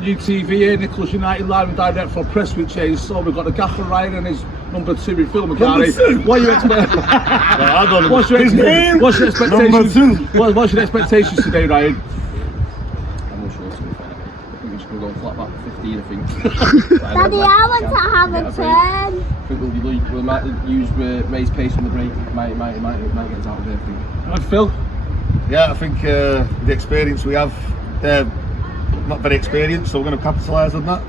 Nutv here, Nicholas United live and direct for press with Chase. So we've got the gaffer Ryan and his number 2 in Phil McGarry. What are you expecting? What's your expectations? What's your expectations today, Ryan? I'm not sure, to be fair. I think we're just going to go flat back 15, I think. Daddy, I want to have a turn. I think we might use Ray's pace on the break. Might get us out of there, I think. And Phil? Yeah, I think the experience we have, they're not very experienced, so we're going to capitalise on that.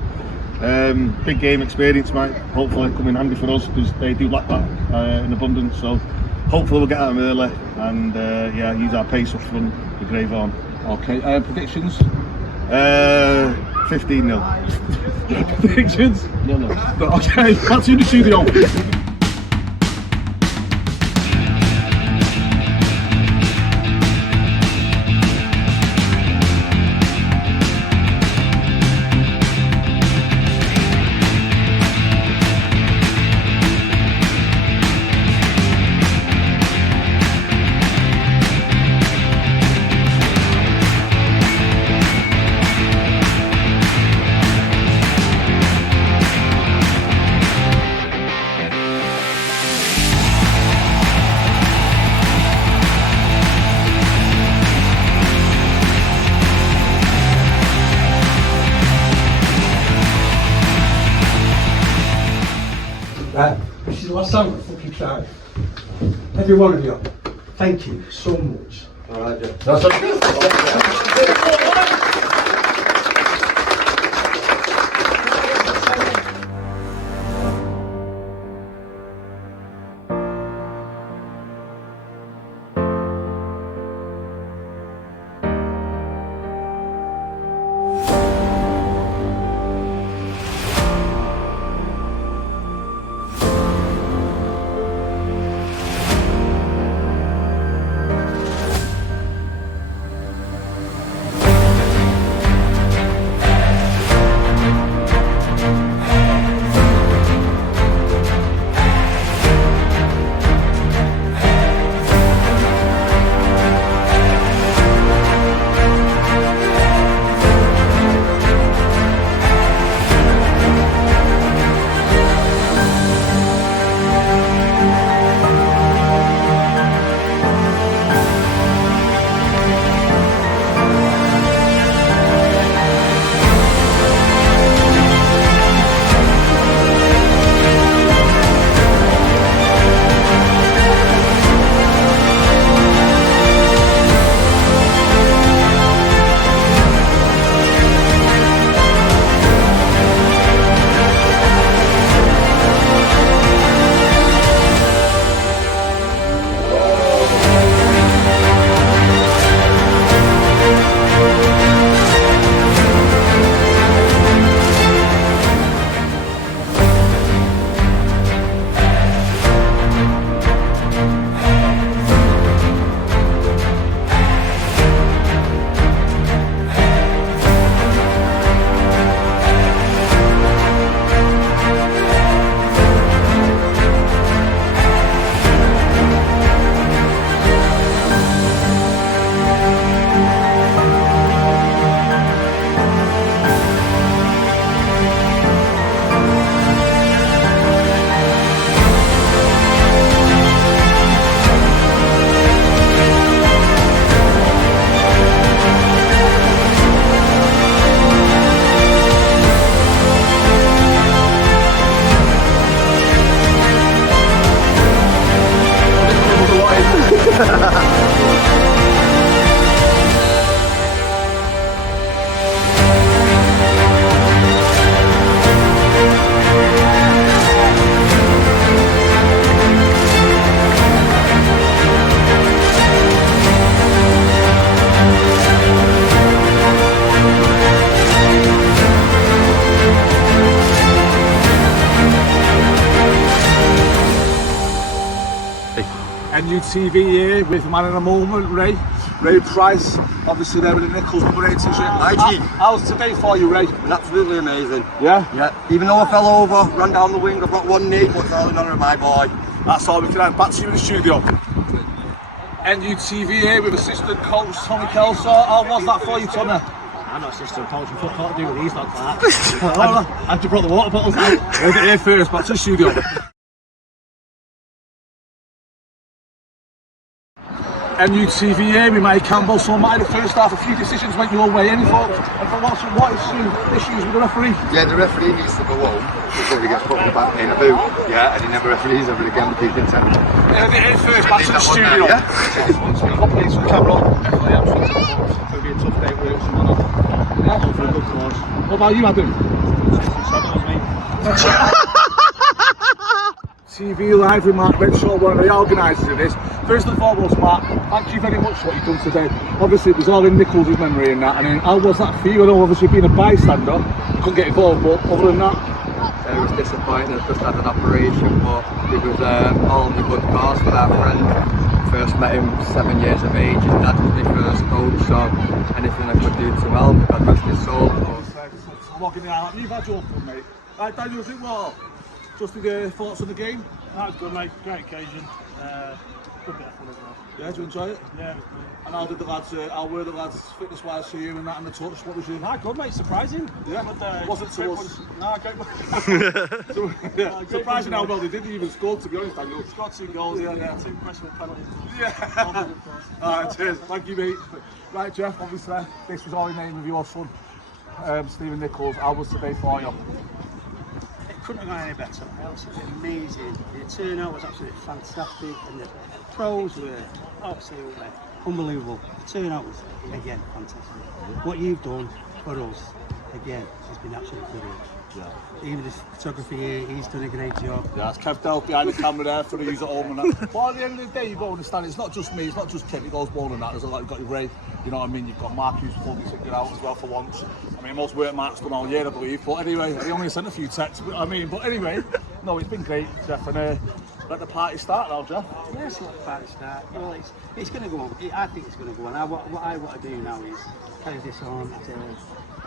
Big game experience might hopefully come in handy for us because they do lack that in abundance. So hopefully we'll get at them early and yeah, use our pace up front with Grave on. Okay, predictions? 15-0. Predictions? No. Okay, back to you in the studio. Right, this is the last time I fucking tried. Every one of you, thank you so much. Alright, Nutv here with man in a moment, Ray Price, obviously there with the Nichols number 8 t-shirt. How's today for you, Ray? Absolutely amazing. Yeah? Yeah. Even though I fell over, ran down the wing, I've got one knee, but it's all in honour of my boy. That's all we can have. Back to you in the studio. Nutv here with assistant coach Tommy Kelso. How was that for you, Tommy? I'm not sister of poetry. What can't do with these dogs like that? I've just brought the water bottles out. We'll get here first, back to the studio. Nutv here with Mike Campbell. So Mike, the first half, a few decisions went your way. Any thoughts? And for what issues with the referee? Yeah, the referee needs to go home before he gets put in a boot. Yeah, and he never referees ever again to keep in touch. Here first, back to the studio. Yeah. Couple minutes for the camera. Definitely absolutely. It's going to be a tough day for you tomorrow. Yeah, go for a good cause. What about you, Adam? TV Live with Mark Renshaw, one of the organisers of this. First and foremost, Mark, thank you very much for what you've done today. Obviously, it was all in Nichols' memory and that. And how was that for you? I know, obviously, being a bystander, you couldn't get involved, but other than that, It was disappointing. I just had an operation, but it was all in the good cause for our friend. First met him 7 years of age. His dad was my first coach, so anything I could do to help, God rest his soul. You've had your fun, mate. Right, Daniel, was it what? Just the thoughts on the game? That was good, mate. Great occasion. Good bit of fun as well. Yeah, did you enjoy it? Yeah, it was good. And how did the lads, how were the lads fitness-wise for you and that on the touch? What was your... Ah, good, mate. Surprising. Yeah, But, wasn't to quick us. ones. No, great. So, yeah, great surprising how ones, well they didn't even score, to be honest, Daniel. Scored 2 goals. Yeah, and yeah. 2 questionable penalties. Yeah. Alright, cheers. Thank you, mate. Right, Jeff, obviously, this was all in the name of your son, Stephen Nichols. How was today for you? It couldn't have gone any better. Absolutely amazing. The turnout was absolutely fantastic, and the pros were absolutely unbelievable. The turnout was, again, fantastic. What you've done for us, again, has been absolutely brilliant. Yeah. Even the photography here, he's done a great job. Yeah, that's Kev Delph behind the camera there for the use at home and that. But at the end of the day, you've got to understand, it's not just me, it's not just Kev, it goes more than that. There's a lot, you've got your Ray, you know what I mean, you've got Mark who's fucking took it out as well for once. I mean, most work Mark's done all year, I believe, but anyway, he only sent a few texts, but anyway, no, it's been great, Jeff, and let the party start now, Jeff. Yes, let the party start. Well, it's going to go on. I think it's going to go on. What I want to do now is carry this on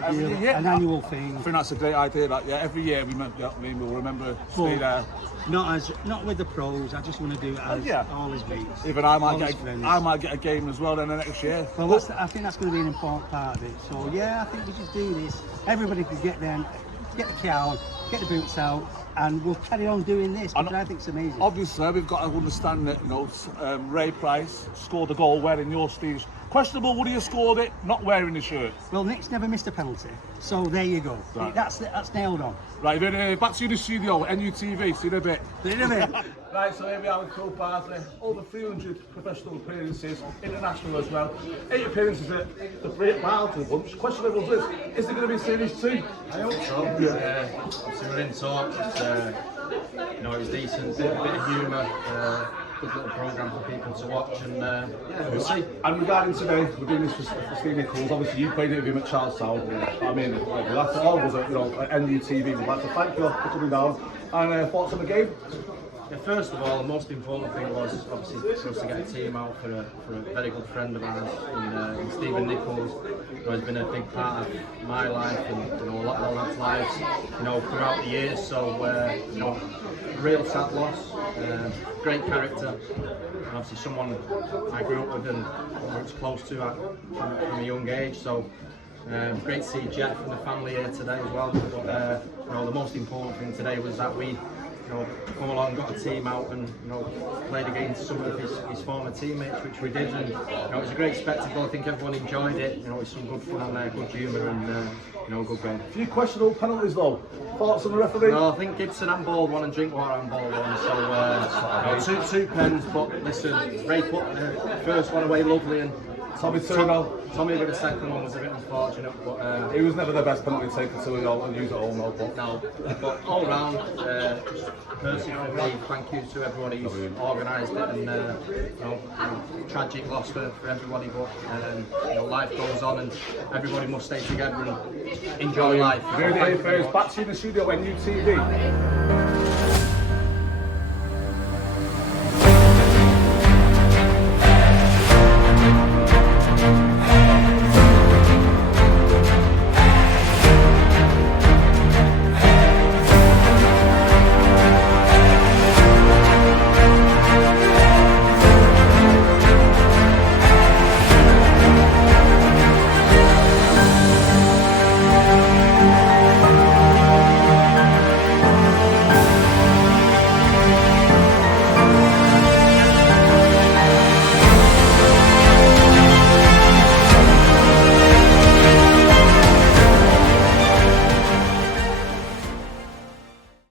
an annual thing. I think that's a great idea, that, yeah, every year we'll remember stay there. Not with the pros. I just want to do it as all his mates. Even I might get a game as well then the next year. Well, I think that's going to be an important part of it. So yeah, I think we should do this. Everybody can get them, get the kit on, get the boots out, and we'll carry on doing this because I think it's amazing. Obviously, we've got to understand that, you know, Ray Price scored a goal wearing your sleeves. Questionable, would he have scored it not wearing the shirt? Well, Nick's never missed a penalty, so there you go. Right. That's nailed on. Right, then back to the studio, Nutv, see you in a bit. See you in a bit. Right, so here we are with Cool Parsley, over 300 professional appearances, international as well. 8 appearances at the Great Barlton Bunch. Questionable is there going to be series 2? I hope so. Obviously we're in talks. You know, it was decent, bit of humour, good little programme for people to watch, and yeah, we'll see. And regarding today, we're doing this for Steve Nichols. Obviously, you played it with him at Charlestown. I mean, like, that's all of us at, you know, at NUTV. We'd like to thank you for coming down. And thoughts on the game? Yeah, first of all, the most important thing was obviously for us to get a team out for a very good friend of ours, in Stephen Nichols, who has been a big part of my life and, you know, a lot of the lads' lives, you know, throughout the years. So you know, a real sad loss. Great character, and obviously someone I grew up with and was close to from a young age. So great to see Jeff and the family here today as well. But you know, the most important thing today was that we, you know, come along, got a team out and, you know, played against some of his former teammates, which we did, and, you know, it was a great spectacle. I think everyone enjoyed it. You know, it's some good fun on there, good humour, and you know, a good game. A few questionable penalties though. Thoughts on the referee? No, I think Gibson handballed one and Drinkwater handballed one. So two pens, but listen, Ray put the first one away lovely, and Tommy with the second one was a bit unfortunate, but he was never the best penalty taker to use at home, no. But all round, personally, thank you to everybody who's organised it, and you know, tragic loss for everybody, but you know, life goes on, and everybody must stay together and enjoy life. Back to you in the studio, Nutv.